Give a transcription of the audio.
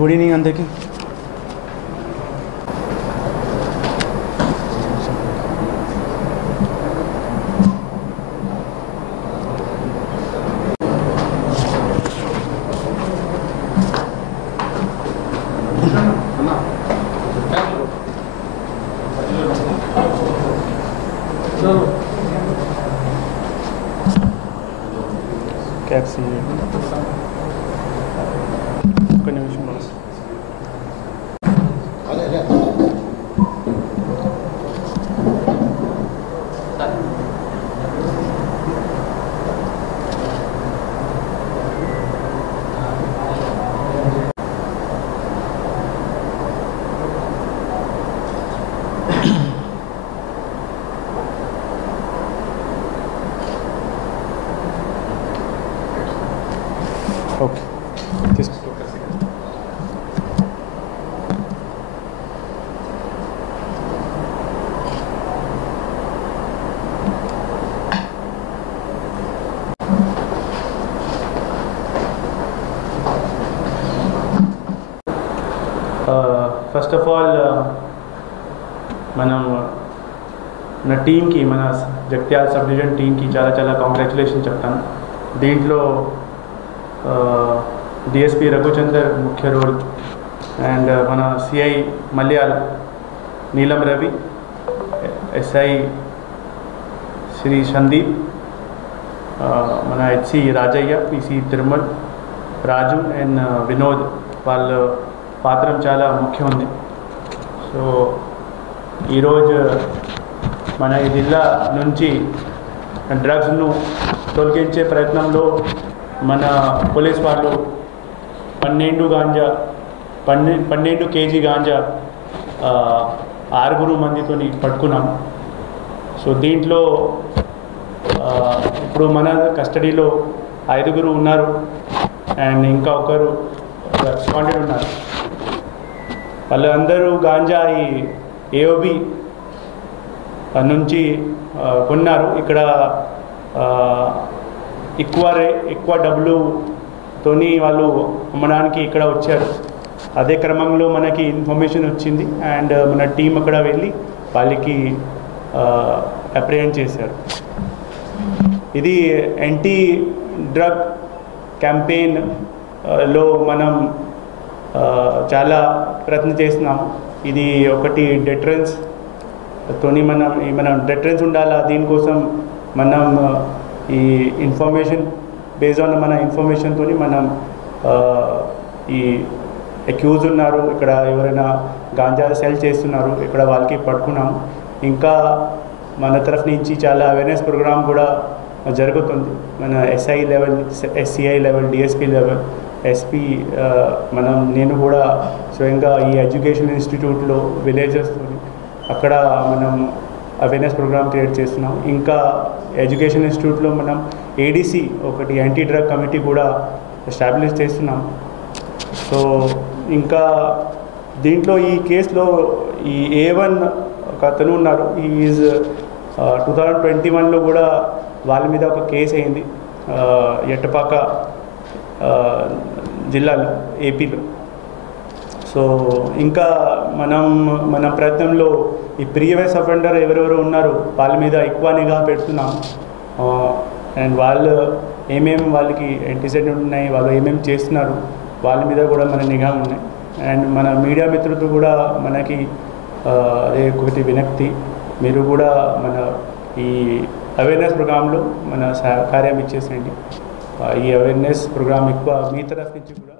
Good evening అందరికీ. క్యాప్సీ ఒక నిమిషం. ఓకే తీసుకో. ఫస్ట్ ఆఫ్ ఆల్ మన టీంకి, మన జగిత్యాల సబ్ డివిజన్ టీంకి చాలా చాలా కాంగ్రాచులేషన్ చెప్తాను. దీంట్లో డిఎస్పీ రఘుచందర్ ముఖ్య రోల్, అండ్ మన సిఐ మల్యాల్ నీలం రవి, ఎస్ఐ శ్రీ సందీప్, మన HC Rajaiah, PC Tirumal, Raju and Vinod, వాళ్ళ పాత్ర చాలా ముఖ్యం ఉంది. సో ఈరోజు మన ఈ జిల్లా నుంచి డ్రగ్స్ను తొలగించే ప్రయత్నంలో మన పోలీస్ వాళ్ళు 12 కేజీ గాంజా 6 మందితో పట్టుకున్నాం. సో దీంట్లో ఇప్పుడు మన కస్టడీలో 5 ఉన్నారు అండ్ ఇంకా ఒకరు సస్పెండెడ్ ఉన్నారు. వాళ్ళందరూ గాంజా ఈ ఏఓబి నుంచి కొన్నారు. ఇక్కడ ఎక్కువ డబ్బులుతోని వాళ్ళు అమ్మడానికి ఇక్కడ వచ్చారు. అదే క్రమంలో మనకి ఇన్ఫర్మేషన్ వచ్చింది అండ్ మన టీం అక్కడ వెళ్ళి వాళ్ళకి అప్రిహెండ్ చేశారు. ఇది యాంటీ డ్రగ్ క్యాంపెయిన్లో మనం చాలా ప్రయత్నం చేస్తున్నాము. ఇది ఒకటి డెటరెన్స్తోని మనం డెటరెన్స్ ఉండాలా. దీనికోసం మనం ఈ ఇన్ఫర్మేషన్ బేస్డ్ ఆన్ మన ఇన్ఫర్మేషన్తో మనం ఈ అక్యూజ్ ఉన్నారు, ఇక్కడ ఎవరైనా గాంజా సెల్ చేస్తున్నారు, ఇక్కడ వాళ్ళకి పట్టుకున్నాము. ఇంకా మన తరఫు నుంచి చాలా అవేర్నెస్ ప్రోగ్రామ్ కూడా జరుగుతుంది. మన SI level, SCI level, DSP level, SP, నేను కూడా స్వయంగా ఈ ఎడ్యుకేషన్ ఇన్స్టిట్యూట్లో విలేజెస్తో అక్కడ మనం అవేర్నెస్ ప్రోగ్రామ్ క్రియేట్ చేస్తున్నాం. ఇంకా ఎడ్యుకేషన్ ఇన్స్టిట్యూట్లో మనం ఏడీసీ, ఒకటి యాంటీ డ్రగ్ కమిటీ కూడా ఎస్టాబ్లిష్ చేస్తున్నాం. సో ఇంకా దీంట్లో ఈ కేసులో ఈ A1 ఒక అతను ఉన్నారు. ఈజ్ 2021లో కూడా వాళ్ళ మీద ఒక కేసు అయింది ఎట్టపాక జిల్లాలో, ఏపీలో. సో ఇంకా మన ప్రయత్నంలో ఈ ప్రీవియస్ అఫెండర్ ఎవరెవరు ఉన్నారు వాళ్ళ మీద ఎక్కువ నిఘా పెడుతున్నాం. అండ్ వాళ్ళు వాళ్ళకి యాంటిసిడెంట్ ఉన్నాయి, వాళ్ళు ఏమేమి చేస్తున్నారు వాళ్ళ మీద కూడా మన నిఘా ఉన్నాయి. అండ్ మన మీడియా మిత్రులతో కూడా మనకి ఒకటి వినక్తి, మీరు కూడా మన ఈ అవేర్నెస్ ప్రోగ్రాంలో మన సహకార్యం ఇచ్చేసేయండి. ఈ అవేర్నెస్ ప్రోగ్రామ్ ఎక్కువ మీ తరఫు నుంచి కూడా